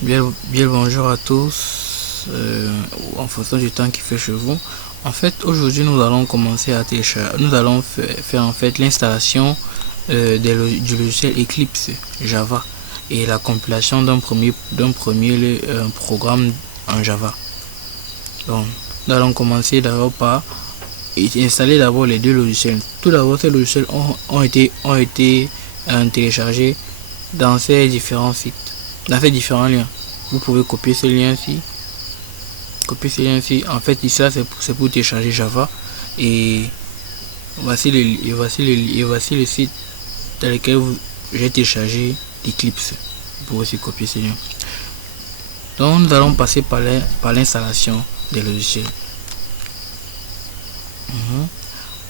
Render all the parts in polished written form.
Bien le bonjour à tous, en fonction du temps qui fait chez vous. En fait, aujourd'hui, nous allons commencer à télécharger, nous allons faire en fait l'installation du logiciel Eclipse Java et la compilation d'un premier programme en Java. Donc, nous allons commencer d'abord par installer d'abord les deux logiciels. Tout d'abord, ces logiciels ont été téléchargés dans ces différents sites, dans ces différents liens. Vous pouvez copier ce lien ci, en fait ici là c'est pour télécharger Java, et voici le site dans lequel j'ai téléchargé Eclipse. Vous pouvez aussi copier ce lien. Donc nous allons passer par l'installation des logiciels.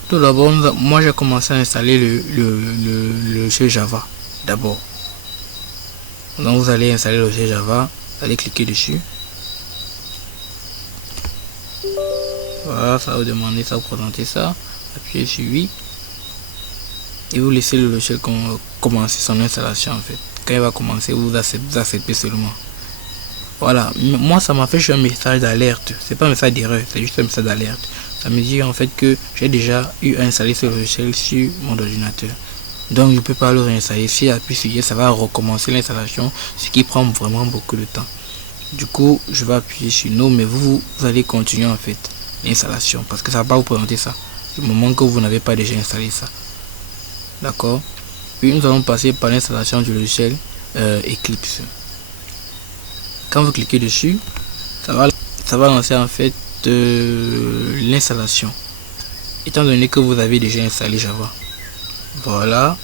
Tout d'abord, moi j'ai commencé à installer le logiciel Java d'abord. Donc vous allez installer le logiciel Java, vous allez cliquer dessus. Voilà, ça va vous demander, ça va vous présenter ça. Appuyez sur oui. Et vous laissez le logiciel commencer son installation en fait. Quand il va commencer, vous acceptez seulement. Voilà, moi ça m'a fait juste un message d'alerte. C'est pas un message d'erreur, c'est juste un message d'alerte. Ça me dit en fait que j'ai déjà eu à installer ce logiciel sur mon ordinateur. Donc je ne peux pas le réinstaller. Si j'appuie sur yes, ça va recommencer l'installation, ce qui prend vraiment beaucoup de temps. Du coup, je vais appuyer sur no, mais vous allez continuer en fait l'installation parce que ça va pas vous présenter ça du moment que vous n'avez pas déjà installé ça. D'accord. Puis nous allons passer par l'installation du logiciel Eclipse. Quand vous cliquez dessus, ça va lancer en fait l'installation, étant donné que vous avez déjà installé Java. Voilà.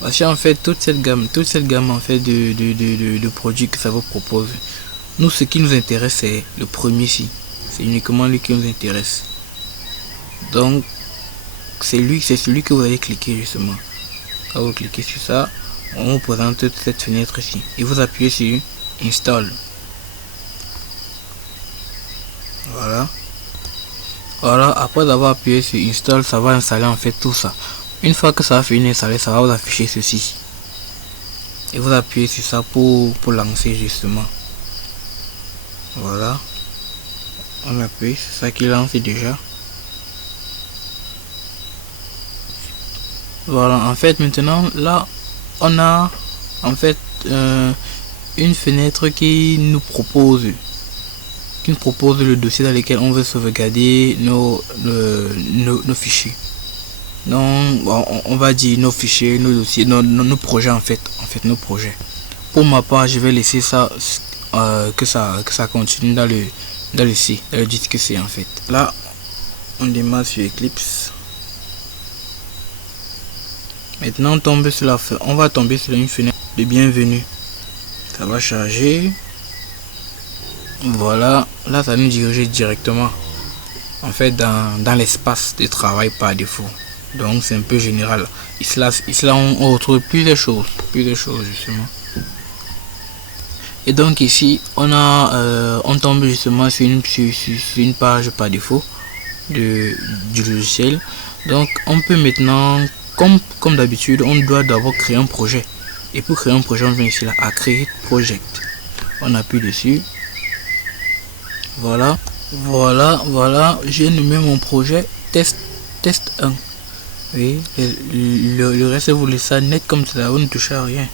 Voici en fait toute cette gamme en fait de produits que ça vous propose. Nous, ce qui nous intéresse, c'est le premier ci. C'est uniquement lui qui nous intéresse. Donc c'est celui que vous allez cliquer justement. Quand vous cliquez sur ça, on vous présente cette fenêtre ici et vous appuyez sur install. Voilà, après avoir appuyé sur install, ça va installer en fait tout ça. Une fois que ça a fini d'installer, ça va vous afficher ceci et vous appuyez sur ça pour lancer justement. Voilà, on appuie, c'est ça qui lance déjà. Voilà, en fait maintenant là on a en fait une fenêtre qui nous propose le dossier dans lequel on veut sauvegarder nos fichiers. Donc on va dire nos fichiers, nos dossiers, nos projets en fait nos projets. Pour ma part, je vais laisser ça que ça continue dans le C, dans le disque C en fait. Là on démarre sur Eclipse. Maintenant on va tomber sur une fenêtre de bienvenue. Ça va charger. Voilà, là ça nous dirige directement en fait dans l'espace de travail par défaut. Donc c'est un peu général. Ici là on retrouve plusieurs choses justement. Et donc ici on tombe justement sur une page par défaut du logiciel. Donc on peut maintenant, comme d'habitude, on doit d'abord créer un projet. Et pour créer un projet, on vient ici là à créer project. On appuie dessus. Voilà, j'ai nommé mon projet test 1. Oui, le reste vous laissez net comme cela, vous ne touchez à rien.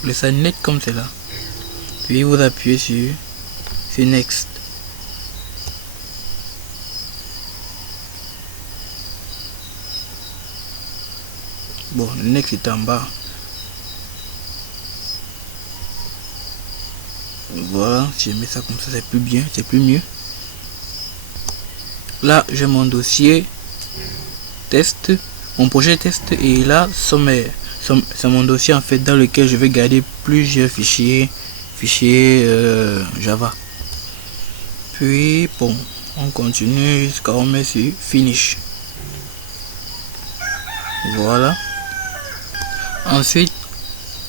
Vous laissez net comme cela. Puis vous appuyez sur next. Bon, le next est en bas. Voilà, si je mets ça comme ça, c'est plus bien, c'est plus mieux. Là, j'ai mon dossier test, mon projet test, et là, c'est mon dossier en fait dans lequel je vais garder plusieurs fichiers Java. Puis bon, on continue jusqu'à on met sur finish. Voilà. Ensuite,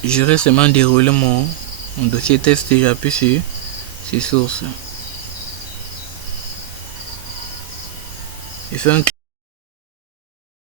je vais seulement dérouler mon dossier test et j'appuie sur source. Je fais un